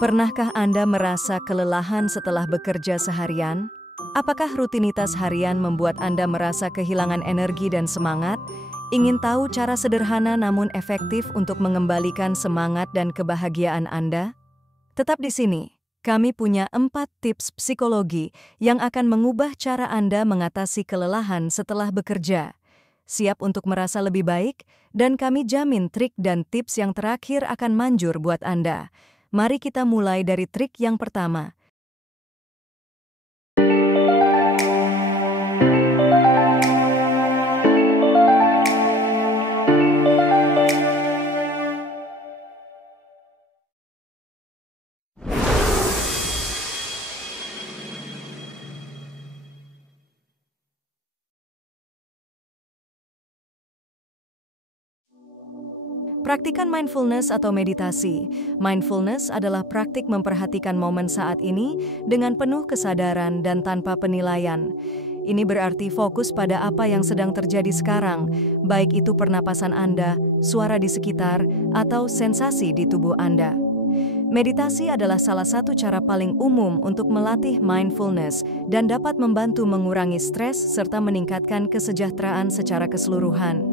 Pernahkah Anda merasa kelelahan setelah bekerja seharian? Apakah rutinitas harian membuat Anda merasa kehilangan energi dan semangat? Ingin tahu cara sederhana namun efektif untuk mengembalikan semangat dan kebahagiaan Anda? Tetap di sini. Kami punya 4 tips psikologi yang akan mengubah cara Anda mengatasi kelelahan setelah bekerja. Siap untuk merasa lebih baik? Dan kami jamin trik dan tips yang terakhir akan manjur buat Anda. Mari kita mulai dari trik yang pertama. Praktikan mindfulness atau meditasi. Mindfulness adalah praktik memperhatikan momen saat ini dengan penuh kesadaran dan tanpa penilaian. Ini berarti fokus pada apa yang sedang terjadi sekarang, baik itu pernapasan Anda, suara di sekitar, atau sensasi di tubuh Anda. Meditasi adalah salah satu cara paling umum untuk melatih mindfulness dan dapat membantu mengurangi stres serta meningkatkan kesejahteraan secara keseluruhan.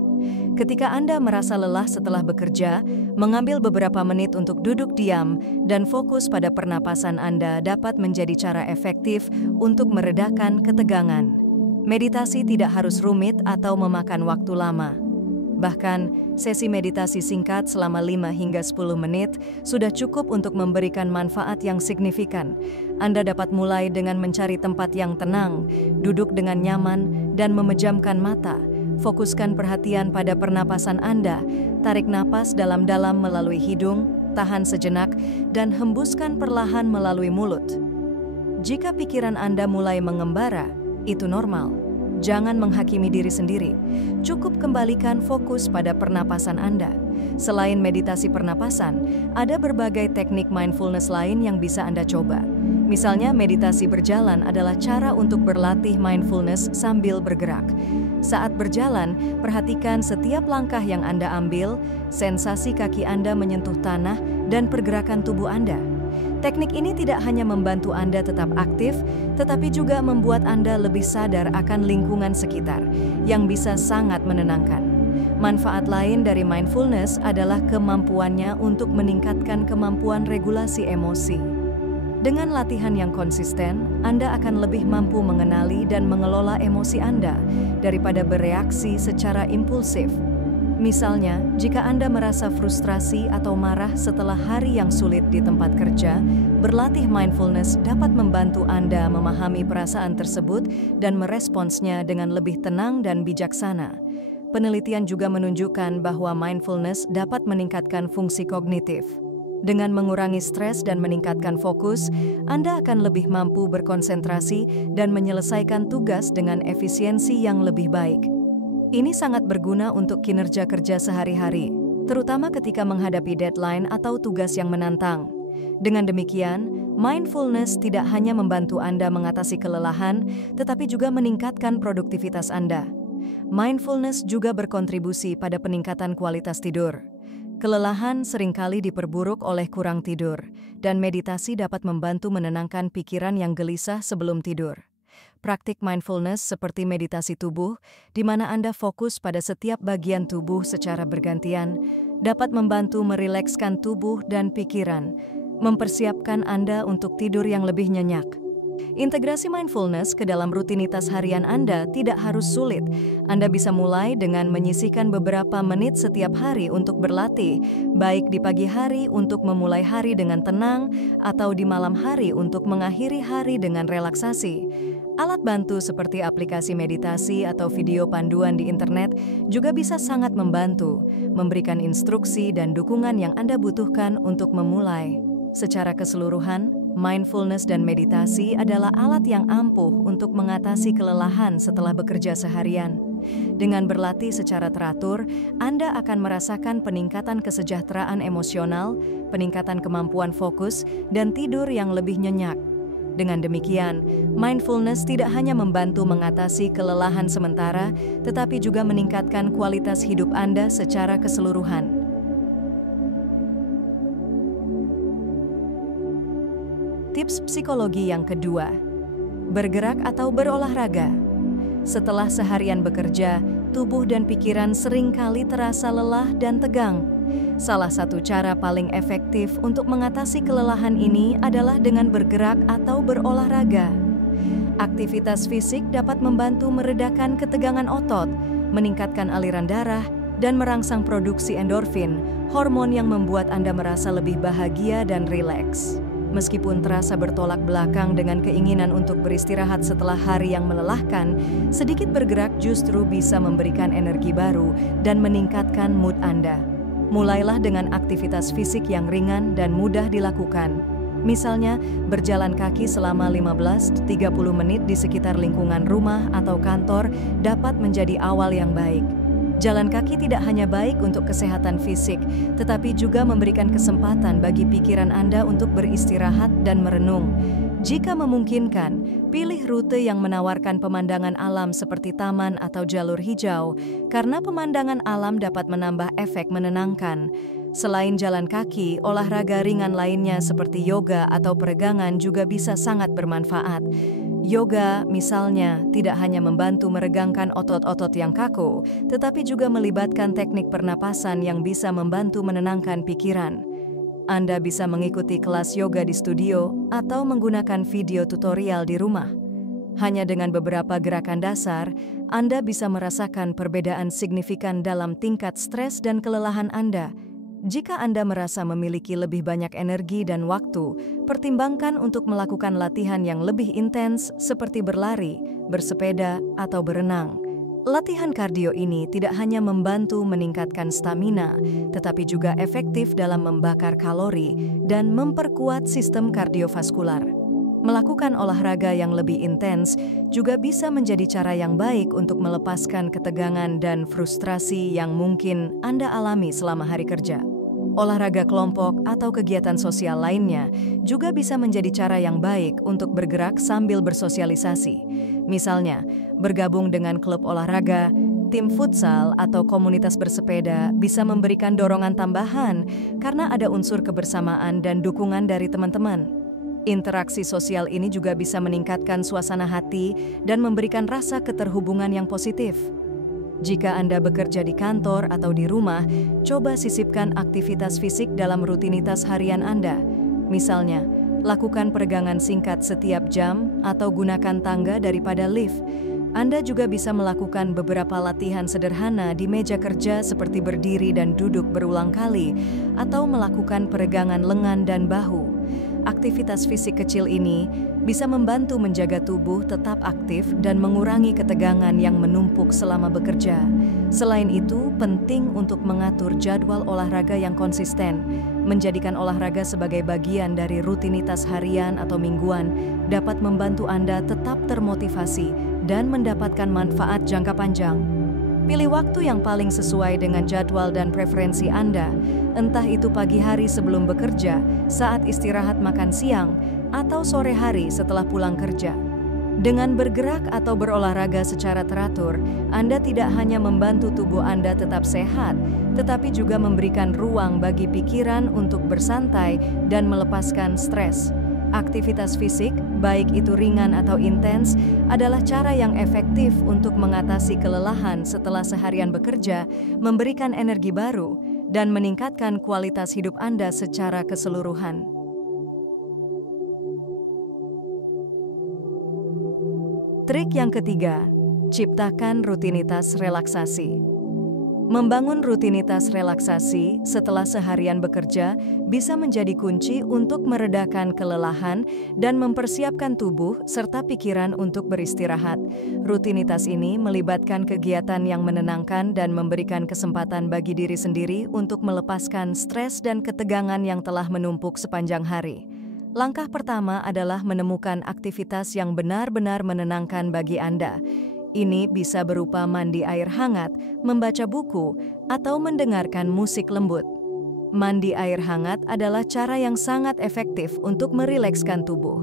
Ketika Anda merasa lelah setelah bekerja, mengambil beberapa menit untuk duduk diam dan fokus pada pernapasan Anda dapat menjadi cara efektif untuk meredakan ketegangan. Meditasi tidak harus rumit atau memakan waktu lama. Bahkan, sesi meditasi singkat selama 5 hingga 10 menit sudah cukup untuk memberikan manfaat yang signifikan. Anda dapat mulai dengan mencari tempat yang tenang, duduk dengan nyaman, dan memejamkan mata. Fokuskan perhatian pada pernapasan Anda, tarik napas dalam-dalam melalui hidung, tahan sejenak, dan hembuskan perlahan melalui mulut. Jika pikiran Anda mulai mengembara, itu normal. Jangan menghakimi diri sendiri. Cukup kembalikan fokus pada pernapasan Anda. Selain meditasi pernapasan, ada berbagai teknik mindfulness lain yang bisa Anda coba. Misalnya, meditasi berjalan adalah cara untuk berlatih mindfulness sambil bergerak. Saat berjalan, perhatikan setiap langkah yang Anda ambil, sensasi kaki Anda menyentuh tanah, dan pergerakan tubuh Anda. Teknik ini tidak hanya membantu Anda tetap aktif, tetapi juga membuat Anda lebih sadar akan lingkungan sekitar, yang bisa sangat menenangkan. Manfaat lain dari mindfulness adalah kemampuannya untuk meningkatkan kemampuan regulasi emosi. Dengan latihan yang konsisten, Anda akan lebih mampu mengenali dan mengelola emosi Anda daripada bereaksi secara impulsif. Misalnya, jika Anda merasa frustrasi atau marah setelah hari yang sulit di tempat kerja, berlatih mindfulness dapat membantu Anda memahami perasaan tersebut dan meresponsnya dengan lebih tenang dan bijaksana. Penelitian juga menunjukkan bahwa mindfulness dapat meningkatkan fungsi kognitif. Dengan mengurangi stres dan meningkatkan fokus, Anda akan lebih mampu berkonsentrasi dan menyelesaikan tugas dengan efisiensi yang lebih baik. Ini sangat berguna untuk kinerja kerja sehari-hari, terutama ketika menghadapi deadline atau tugas yang menantang. Dengan demikian, mindfulness tidak hanya membantu Anda mengatasi kelelahan, tetapi juga meningkatkan produktivitas Anda. Mindfulness juga berkontribusi pada peningkatan kualitas tidur. Kelelahan seringkali diperburuk oleh kurang tidur, dan meditasi dapat membantu menenangkan pikiran yang gelisah sebelum tidur. Praktik mindfulness seperti meditasi tubuh, di mana Anda fokus pada setiap bagian tubuh secara bergantian, dapat membantu merilekskan tubuh dan pikiran, mempersiapkan Anda untuk tidur yang lebih nyenyak. Integrasi mindfulness ke dalam rutinitas harian Anda tidak harus sulit. Anda bisa mulai dengan menyisihkan beberapa menit setiap hari untuk berlatih, baik di pagi hari untuk memulai hari dengan tenang, atau di malam hari untuk mengakhiri hari dengan relaksasi. Alat bantu seperti aplikasi meditasi atau video panduan di internet juga bisa sangat membantu, memberikan instruksi dan dukungan yang Anda butuhkan untuk memulai. Secara keseluruhan, mindfulness dan meditasi adalah alat yang ampuh untuk mengatasi kelelahan setelah bekerja seharian. Dengan berlatih secara teratur, Anda akan merasakan peningkatan kesejahteraan emosional, peningkatan kemampuan fokus, dan tidur yang lebih nyenyak. Dengan demikian, mindfulness tidak hanya membantu mengatasi kelelahan sementara, tetapi juga meningkatkan kualitas hidup Anda secara keseluruhan. Tips psikologi yang kedua, bergerak atau berolahraga. Setelah seharian bekerja, tubuh dan pikiran seringkali terasa lelah dan tegang. Salah satu cara paling efektif untuk mengatasi kelelahan ini adalah dengan bergerak atau berolahraga. Aktivitas fisik dapat membantu meredakan ketegangan otot, meningkatkan aliran darah, dan merangsang produksi endorfin, hormon yang membuat Anda merasa lebih bahagia dan rileks. Meskipun terasa bertolak belakang dengan keinginan untuk beristirahat setelah hari yang melelahkan, sedikit bergerak justru bisa memberikan energi baru dan meningkatkan mood Anda. Mulailah dengan aktivitas fisik yang ringan dan mudah dilakukan. Misalnya, berjalan kaki selama 15-30 menit di sekitar lingkungan rumah atau kantor dapat menjadi awal yang baik. Jalan kaki tidak hanya baik untuk kesehatan fisik, tetapi juga memberikan kesempatan bagi pikiran Anda untuk beristirahat dan merenung. Jika memungkinkan, pilih rute yang menawarkan pemandangan alam seperti taman atau jalur hijau, karena pemandangan alam dapat menambah efek menenangkan. Selain jalan kaki, olahraga ringan lainnya seperti yoga atau peregangan juga bisa sangat bermanfaat. Yoga, misalnya, tidak hanya membantu meregangkan otot-otot yang kaku, tetapi juga melibatkan teknik pernapasan yang bisa membantu menenangkan pikiran. Anda bisa mengikuti kelas yoga di studio atau menggunakan video tutorial di rumah. Hanya dengan beberapa gerakan dasar, Anda bisa merasakan perbedaan signifikan dalam tingkat stres dan kelelahan Anda. Jika Anda merasa memiliki lebih banyak energi dan waktu, pertimbangkan untuk melakukan latihan yang lebih intens seperti berlari, bersepeda, atau berenang. Latihan kardio ini tidak hanya membantu meningkatkan stamina, tetapi juga efektif dalam membakar kalori dan memperkuat sistem kardiovaskular. Melakukan olahraga yang lebih intens juga bisa menjadi cara yang baik untuk melepaskan ketegangan dan frustrasi yang mungkin Anda alami selama hari kerja. Olahraga kelompok atau kegiatan sosial lainnya juga bisa menjadi cara yang baik untuk bergerak sambil bersosialisasi. Misalnya, bergabung dengan klub olahraga, tim futsal, atau komunitas bersepeda bisa memberikan dorongan tambahan karena ada unsur kebersamaan dan dukungan dari teman-teman. Interaksi sosial ini juga bisa meningkatkan suasana hati dan memberikan rasa keterhubungan yang positif. Jika Anda bekerja di kantor atau di rumah, coba sisipkan aktivitas fisik dalam rutinitas harian Anda. Misalnya, lakukan peregangan singkat setiap jam atau gunakan tangga daripada lift. Anda juga bisa melakukan beberapa latihan sederhana di meja kerja seperti berdiri dan duduk berulang kali, atau melakukan peregangan lengan dan bahu. Aktivitas fisik kecil ini bisa membantu menjaga tubuh tetap aktif dan mengurangi ketegangan yang menumpuk selama bekerja. Selain itu, penting untuk mengatur jadwal olahraga yang konsisten. Menjadikan olahraga sebagai bagian dari rutinitas harian atau mingguan dapat membantu Anda tetap termotivasi dan mendapatkan manfaat jangka panjang. Pilih waktu yang paling sesuai dengan jadwal dan preferensi Anda, entah itu pagi hari sebelum bekerja, saat istirahat makan siang, atau sore hari setelah pulang kerja. Dengan bergerak atau berolahraga secara teratur, Anda tidak hanya membantu tubuh Anda tetap sehat, tetapi juga memberikan ruang bagi pikiran untuk bersantai dan melepaskan stres. Aktivitas fisik, baik itu ringan atau intens, adalah cara yang efektif untuk mengatasi kelelahan setelah seharian bekerja, memberikan energi baru, dan meningkatkan kualitas hidup Anda secara keseluruhan. Trik yang ketiga, ciptakan rutinitas relaksasi. Membangun rutinitas relaksasi setelah seharian bekerja bisa menjadi kunci untuk meredakan kelelahan dan mempersiapkan tubuh serta pikiran untuk beristirahat. Rutinitas ini melibatkan kegiatan yang menenangkan dan memberikan kesempatan bagi diri sendiri untuk melepaskan stres dan ketegangan yang telah menumpuk sepanjang hari. Langkah pertama adalah menemukan aktivitas yang benar-benar menenangkan bagi Anda. Ini bisa berupa mandi air hangat, membaca buku, atau mendengarkan musik lembut. Mandi air hangat adalah cara yang sangat efektif untuk merilekskan tubuh.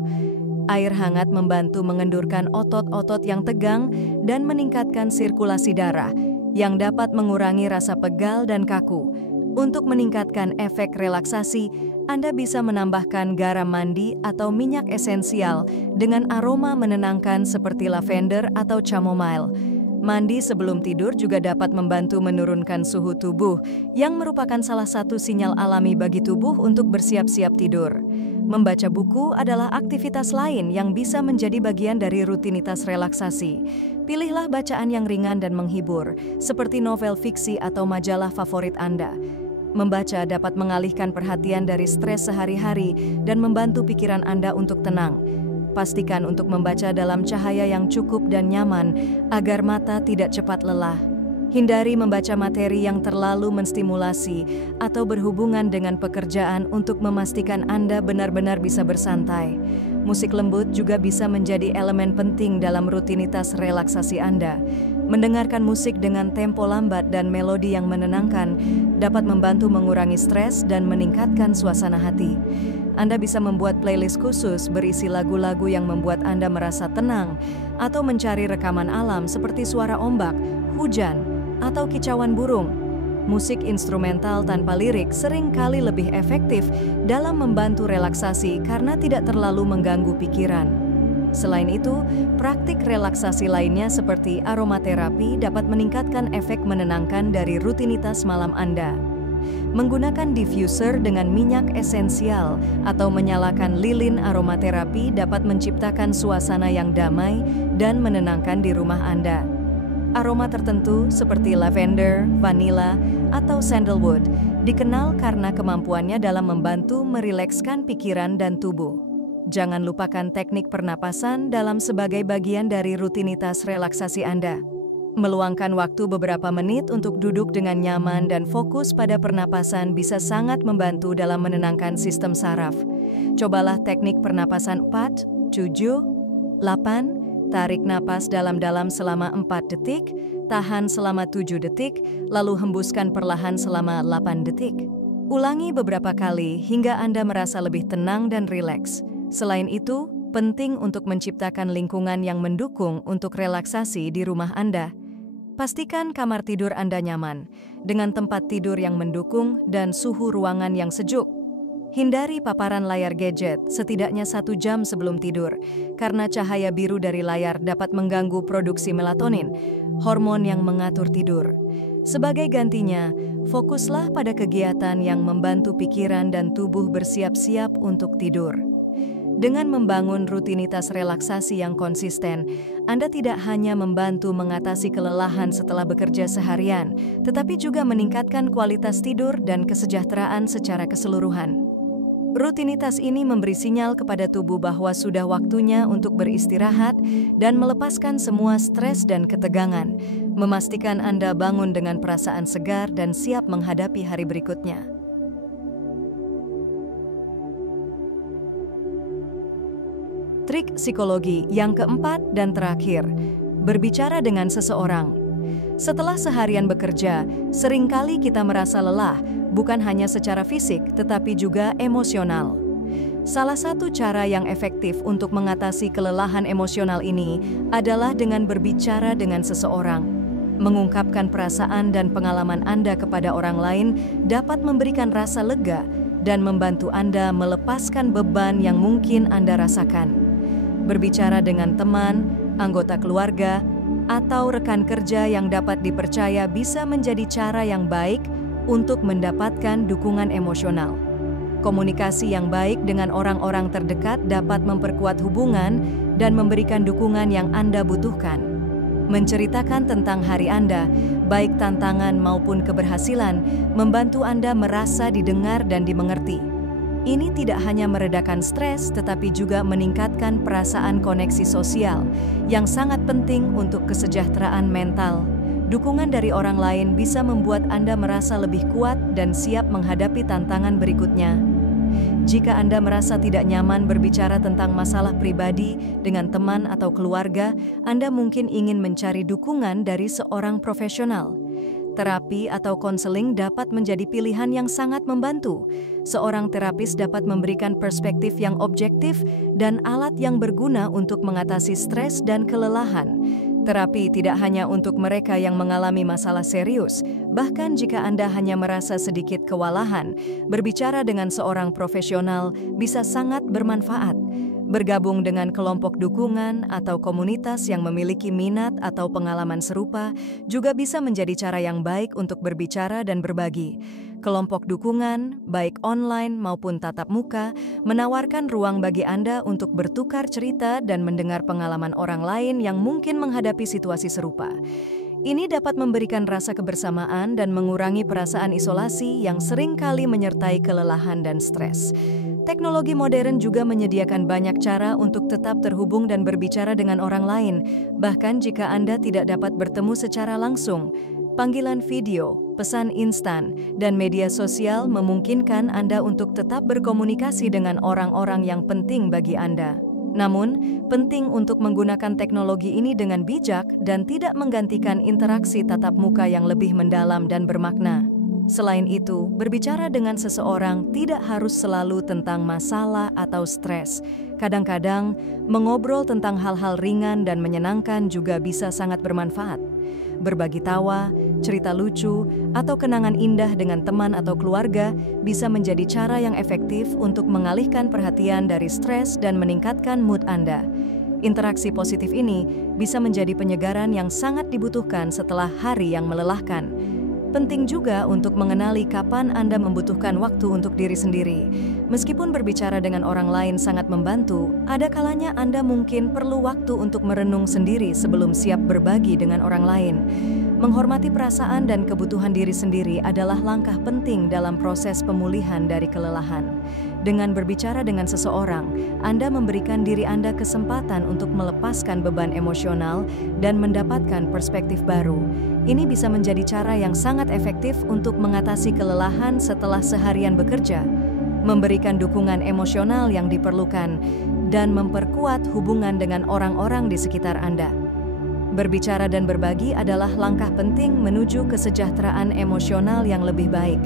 Air hangat membantu mengendurkan otot-otot yang tegang dan meningkatkan sirkulasi darah, yang dapat mengurangi rasa pegal dan kaku. Untuk meningkatkan efek relaksasi, Anda bisa menambahkan garam mandi atau minyak esensial dengan aroma menenangkan seperti lavender atau chamomile. Mandi sebelum tidur juga dapat membantu menurunkan suhu tubuh, yang merupakan salah satu sinyal alami bagi tubuh untuk bersiap-siap tidur. Membaca buku adalah aktivitas lain yang bisa menjadi bagian dari rutinitas relaksasi. Pilihlah bacaan yang ringan dan menghibur, seperti novel fiksi atau majalah favorit Anda. Membaca dapat mengalihkan perhatian dari stres sehari-hari dan membantu pikiran Anda untuk tenang. Pastikan untuk membaca dalam cahaya yang cukup dan nyaman agar mata tidak cepat lelah. Hindari membaca materi yang terlalu menstimulasi atau berhubungan dengan pekerjaan untuk memastikan Anda benar-benar bisa bersantai. Musik lembut juga bisa menjadi elemen penting dalam rutinitas relaksasi Anda. Mendengarkan musik dengan tempo lambat dan melodi yang menenangkan dapat membantu mengurangi stres dan meningkatkan suasana hati. Anda bisa membuat playlist khusus berisi lagu-lagu yang membuat Anda merasa tenang, atau mencari rekaman alam seperti suara ombak, hujan, atau kicauan burung. Musik instrumental tanpa lirik sering kali lebih efektif dalam membantu relaksasi karena tidak terlalu mengganggu pikiran. Selain itu, praktik relaksasi lainnya seperti aromaterapi dapat meningkatkan efek menenangkan dari rutinitas malam Anda. Menggunakan diffuser dengan minyak esensial atau menyalakan lilin aromaterapi dapat menciptakan suasana yang damai dan menenangkan di rumah Anda. Aroma tertentu seperti lavender, vanila, atau sandalwood dikenal karena kemampuannya dalam membantu merilekskan pikiran dan tubuh. Jangan lupakan teknik pernapasan dalam sebagai bagian dari rutinitas relaksasi Anda. Meluangkan waktu beberapa menit untuk duduk dengan nyaman dan fokus pada pernapasan bisa sangat membantu dalam menenangkan sistem saraf. Cobalah teknik pernapasan 4, 7, 8, tarik napas dalam-dalam selama 4 detik, tahan selama 7 detik, lalu hembuskan perlahan selama 8 detik. Ulangi beberapa kali hingga Anda merasa lebih tenang dan rileks. Selain itu, penting untuk menciptakan lingkungan yang mendukung untuk relaksasi di rumah Anda. Pastikan kamar tidur Anda nyaman, dengan tempat tidur yang mendukung dan suhu ruangan yang sejuk. Hindari paparan layar gadget setidaknya 1 jam sebelum tidur, karena cahaya biru dari layar dapat mengganggu produksi melatonin, hormon yang mengatur tidur. Sebagai gantinya, fokuslah pada kegiatan yang membantu pikiran dan tubuh bersiap-siap untuk tidur. Dengan membangun rutinitas relaksasi yang konsisten, Anda tidak hanya membantu mengatasi kelelahan setelah bekerja seharian, tetapi juga meningkatkan kualitas tidur dan kesejahteraan secara keseluruhan. Rutinitas ini memberi sinyal kepada tubuh bahwa sudah waktunya untuk beristirahat dan melepaskan semua stres dan ketegangan, memastikan Anda bangun dengan perasaan segar dan siap menghadapi hari berikutnya. Trik psikologi yang keempat dan terakhir, berbicara dengan seseorang. Setelah seharian bekerja, seringkali kita merasa lelah, bukan hanya secara fisik, tetapi juga emosional. Salah satu cara yang efektif untuk mengatasi kelelahan emosional ini adalah dengan berbicara dengan seseorang. Mengungkapkan perasaan dan pengalaman Anda kepada orang lain dapat memberikan rasa lega dan membantu Anda melepaskan beban yang mungkin Anda rasakan. Berbicara dengan teman, anggota keluarga, atau rekan kerja yang dapat dipercaya bisa menjadi cara yang baik untuk mendapatkan dukungan emosional. Komunikasi yang baik dengan orang-orang terdekat dapat memperkuat hubungan dan memberikan dukungan yang Anda butuhkan. Menceritakan tentang hari Anda, baik tantangan maupun keberhasilan, membantu Anda merasa didengar dan dimengerti. Ini tidak hanya meredakan stres, tetapi juga meningkatkan perasaan koneksi sosial yang sangat penting untuk kesejahteraan mental. Dukungan dari orang lain bisa membuat Anda merasa lebih kuat dan siap menghadapi tantangan berikutnya. Jika Anda merasa tidak nyaman berbicara tentang masalah pribadi dengan teman atau keluarga, Anda mungkin ingin mencari dukungan dari seorang profesional. Terapi atau konseling dapat menjadi pilihan yang sangat membantu. Seorang terapis dapat memberikan perspektif yang objektif dan alat yang berguna untuk mengatasi stres dan kelelahan. Terapi tidak hanya untuk mereka yang mengalami masalah serius, bahkan jika Anda hanya merasa sedikit kewalahan, berbicara dengan seorang profesional bisa sangat bermanfaat. Bergabung dengan kelompok dukungan atau komunitas yang memiliki minat atau pengalaman serupa juga bisa menjadi cara yang baik untuk berbicara dan berbagi. Kelompok dukungan, baik online maupun tatap muka, menawarkan ruang bagi Anda untuk bertukar cerita dan mendengar pengalaman orang lain yang mungkin menghadapi situasi serupa. Ini dapat memberikan rasa kebersamaan dan mengurangi perasaan isolasi yang seringkali menyertai kelelahan dan stres. Teknologi modern juga menyediakan banyak cara untuk tetap terhubung dan berbicara dengan orang lain, bahkan jika Anda tidak dapat bertemu secara langsung. Panggilan video, pesan instan, dan media sosial memungkinkan Anda untuk tetap berkomunikasi dengan orang-orang yang penting bagi Anda. Namun, penting untuk menggunakan teknologi ini dengan bijak dan tidak menggantikan interaksi tatap muka yang lebih mendalam dan bermakna. Selain itu, berbicara dengan seseorang tidak harus selalu tentang masalah atau stres. Kadang-kadang, mengobrol tentang hal-hal ringan dan menyenangkan juga bisa sangat bermanfaat. Berbagi tawa, cerita lucu, atau kenangan indah dengan teman atau keluarga bisa menjadi cara yang efektif untuk mengalihkan perhatian dari stres dan meningkatkan mood Anda. Interaksi positif ini bisa menjadi penyegaran yang sangat dibutuhkan setelah hari yang melelahkan. Penting juga untuk mengenali kapan Anda membutuhkan waktu untuk diri sendiri. Meskipun berbicara dengan orang lain sangat membantu, ada kalanya Anda mungkin perlu waktu untuk merenung sendiri sebelum siap berbagi dengan orang lain. Menghormati perasaan dan kebutuhan diri sendiri adalah langkah penting dalam proses pemulihan dari kelelahan. Dengan berbicara dengan seseorang, Anda memberikan diri Anda kesempatan untuk melepaskan beban emosional dan mendapatkan perspektif baru. Ini bisa menjadi cara yang sangat efektif untuk mengatasi kelelahan setelah seharian bekerja, memberikan dukungan emosional yang diperlukan, dan memperkuat hubungan dengan orang-orang di sekitar Anda. Berbicara dan berbagi adalah langkah penting menuju kesejahteraan emosional yang lebih baik.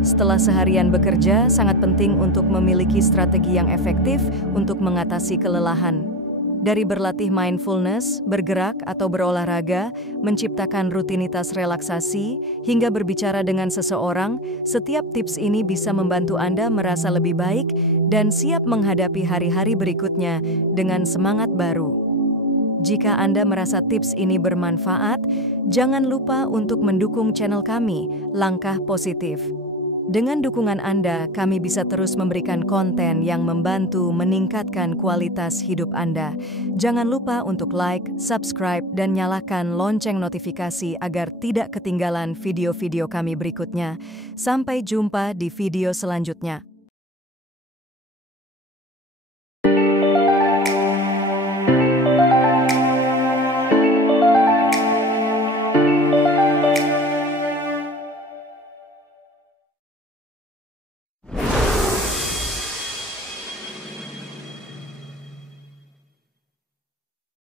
Setelah seharian bekerja, sangat penting untuk memiliki strategi yang efektif untuk mengatasi kelelahan. Dari berlatih mindfulness, bergerak atau berolahraga, menciptakan rutinitas relaksasi, hingga berbicara dengan seseorang, setiap tips ini bisa membantu Anda merasa lebih baik dan siap menghadapi hari-hari berikutnya dengan semangat baru. Jika Anda merasa tips ini bermanfaat, jangan lupa untuk mendukung channel kami, Langkah Positif. Dengan dukungan Anda, kami bisa terus memberikan konten yang membantu meningkatkan kualitas hidup Anda. Jangan lupa untuk like, subscribe, dan nyalakan lonceng notifikasi agar tidak ketinggalan video-video kami berikutnya. Sampai jumpa di video selanjutnya.